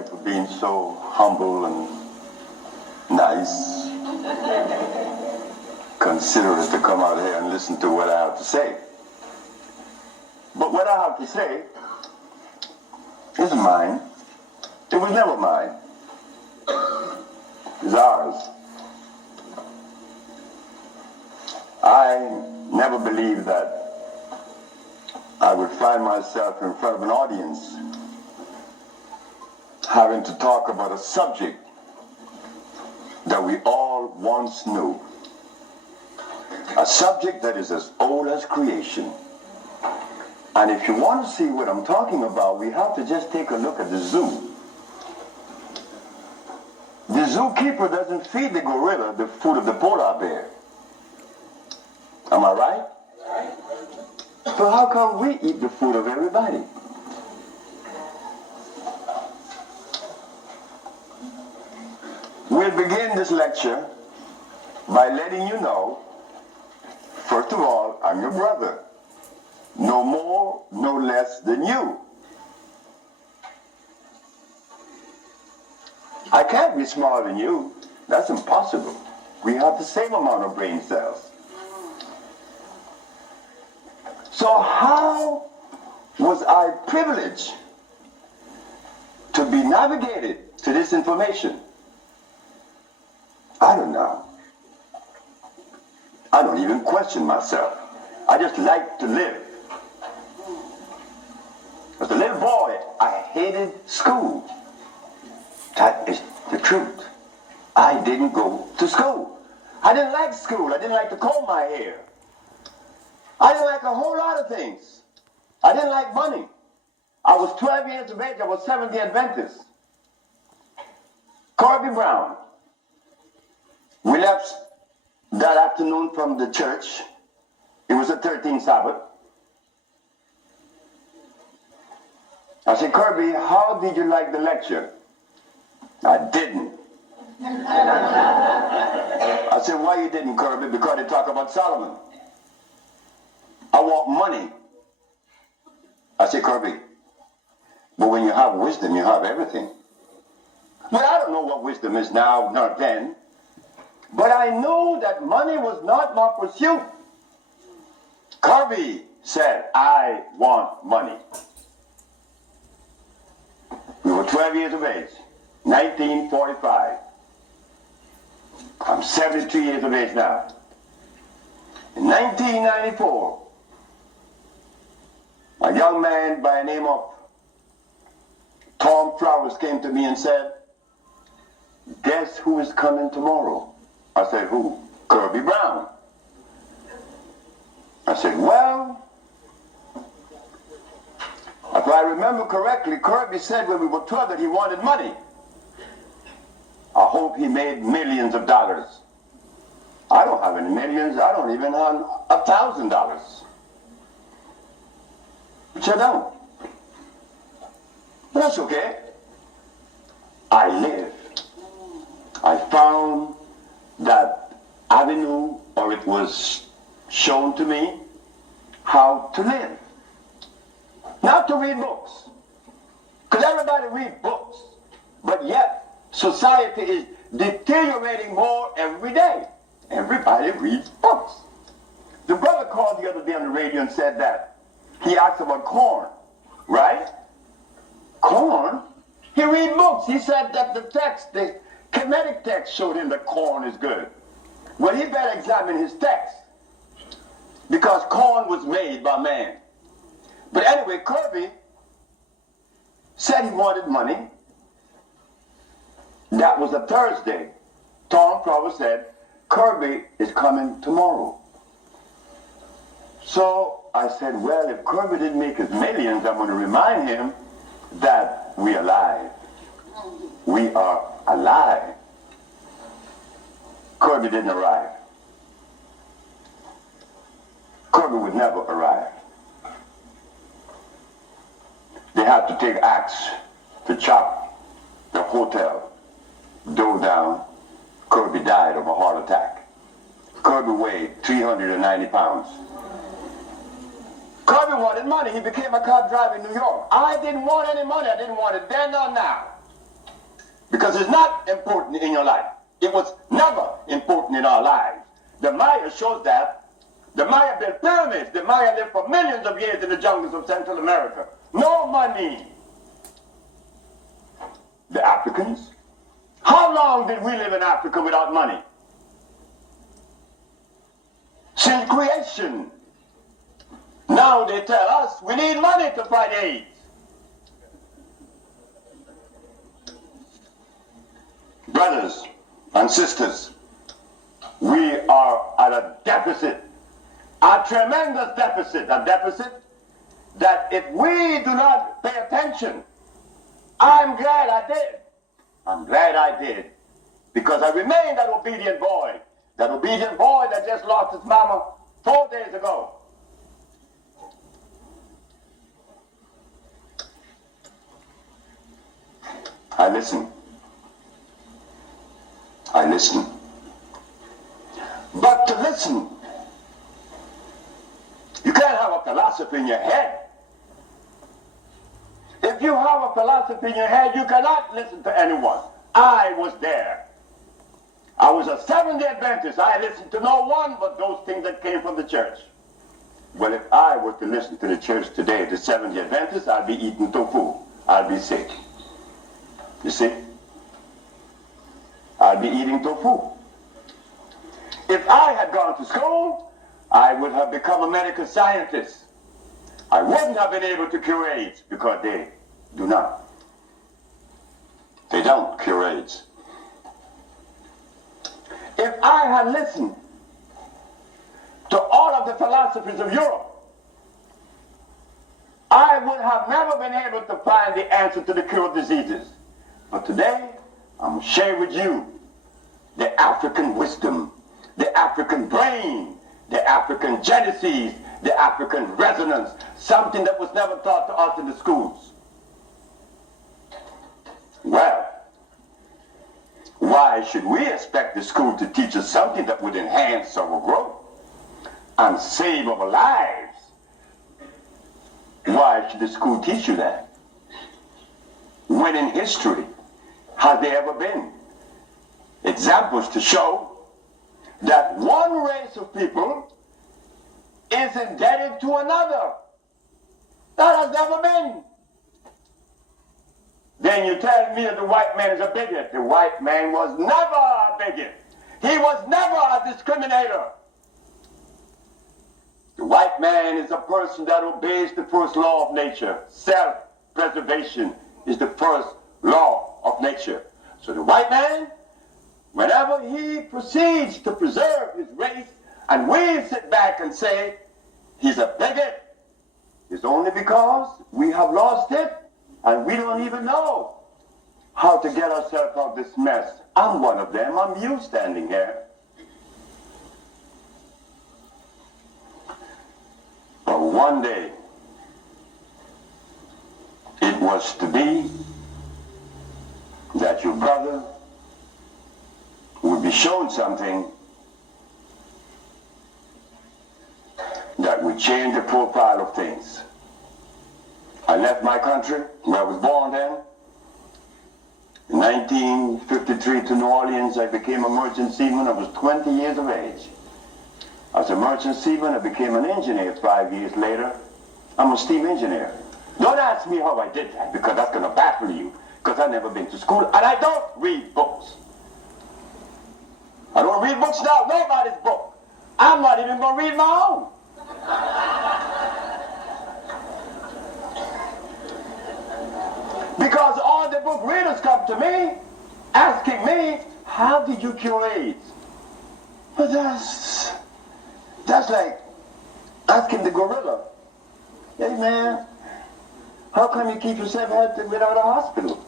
you for being so humble and nice, considerate to come out here and listen to what I have to say. But what I have to say is mine. It was never mine. It's ours. I never believed that I would find myself in front of an audience having to talk about a subject that we all once knew. A subject that is as old as creation. And if you want to see what I'm talking about, we have to just take a look at the zoo. The zookeeper doesn't feed the gorilla the food of the polar bear. Am I right? So how come we eat the food of everybody? We'll begin this lecture by letting you know, first of all, I'm your brother. No more, no less than you. I can't be smarter than you. That's impossible. We have the same amount of brain cells. So how was I privileged to be navigated to this information? I don't know. I don't even question myself. I just like to live. As a little boy, I hated school. That is the truth. I didn't go to school. I didn't like school. I didn't like to comb my hair. I didn't like a whole lot of things. I didn't like money. I was 12 years of age. I was Seventh-day Adventist. Corby Brown. We left that afternoon from the church. It was the 13th Sabbath. I said, Kirby, how did you like the lecture? I didn't. I said, why you didn't, Kirby? Because they talk about Solomon. I want money. I said, Kirby, but when you have wisdom, you have everything. Well, I don't know what wisdom is now, not then. But I knew that money was not my pursuit. Kirby said, I want money. We were 12 years of age, 1945. I'm 72 years of age now. In 1994, a young man by the name of Tom Flowers came to me and said, guess who is coming tomorrow? I said, who? Kirby Brown. I said, well, if I remember correctly, Kirby said when we were 12 that he wanted money. I hope he made millions of dollars. I don't have any millions. I don't even have $1,000. Which I don't. But that's okay. I lived. I found that avenue, or it was shown to me how to live. Not to read books. Because everybody reads books. But yet, society is deteriorating more every day. Everybody reads books. The brother called the other day on the radio and said that he asked about corn, right? Corn? He read books. He said that the text, the Kemetic text showed him that corn is good. Well, he better examine his text. Because corn was made by man. But anyway, Kirby said he wanted money. That was a Thursday. Tom Flowers said, Kirby is coming tomorrow. So I said, well, if Kirby didn't make his millions, I'm going to remind him that we're alive. We are alive. Kirby didn't arrive. Kirby would never arrive. They had to take axe to chop the hotel door down. Kirby died of a heart attack. Kirby weighed 390 pounds. Kirby wanted money. He became a cab driver in New York. I didn't want any money. I didn't want it then or now. because it's not important in your life. It was never important in our lives. The Maya shows that. The Maya built pyramids. The Maya lived for millions of years in the jungles of Central America. No money. The Africans? How long did we live in Africa without money? Since creation. Now they tell us we need money to fight AIDS. Brothers and sisters, we are at a deficit, a tremendous deficit, a deficit that if we do not pay attention, I'm glad I did. I'm glad I did, because I remained that obedient boy that just lost his mama 4 days ago. I listen. But to listen, you can't have a philosophy in your head. If you have a philosophy in your head, you cannot listen to anyone. I was there. I was a Seventh-day Adventist. I listened to no one but those things that came from the church. Well, if I were to listen to the church today, the Seventh-day Adventists, I'd be eating tofu. I'd be sick. You see? I'd be eating tofu. If I had gone to school, I would have become a medical scientist. I wouldn't have been able to cure AIDS, because they do not. They don't cure AIDS. If I had listened to all of the philosophies of Europe, I would have never been able to find the answer to the cure of diseases. But today, I'm going to share with you the African wisdom, the African brain, the African genesis, the African resonance, something that was never taught to us in the schools. Well, why should we expect the school to teach us something that would enhance our growth and save our lives? Why should the school teach you that? When in history has there ever been examples to show that one race of people is indebted to another? That has never been. Then you tell me that the white man is a bigot. The white man was never a bigot. He was never a discriminator. The white man is a person that obeys the first law of nature. Self-preservation is the first law of nature. So the white man, whenever he proceeds to preserve his race, and we sit back and say he's a bigot, it's only because we have lost it and we don't even know how to get ourselves out of this mess. I'm one of them. I'm you standing here. But one day, it was to be that your brother would be shown something that would change the profile of things. I left my country, where I was born then. In 1953 to New Orleans, I became a merchant seaman. I was 20 years of age. As a merchant seaman, I became an engineer 5 years later. I'm a steam engineer. Don't ask me how I did that, because that's going to baffle you, because I've never been to school, and I don't read books. I don't read books now, nobody's book. I'm not even going to read my own. Because all the book readers come to me, asking me, how did you cure AIDS? But that's like asking the gorilla, hey man, how come you keep yourself healthy without a hospital?